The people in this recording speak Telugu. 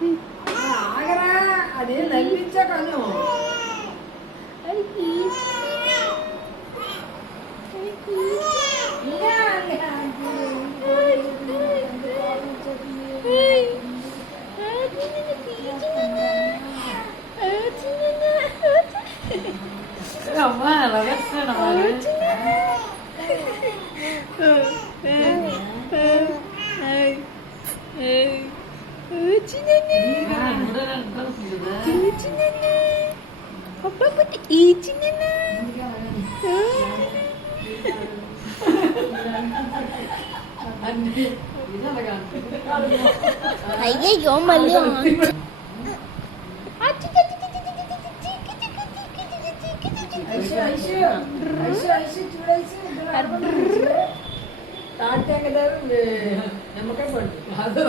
ఆగరా అది నవ్వించకను అమ్మా అలా అయ్యో మళ్ళీ తాటే కదా నిమ్మకాయ పట్టు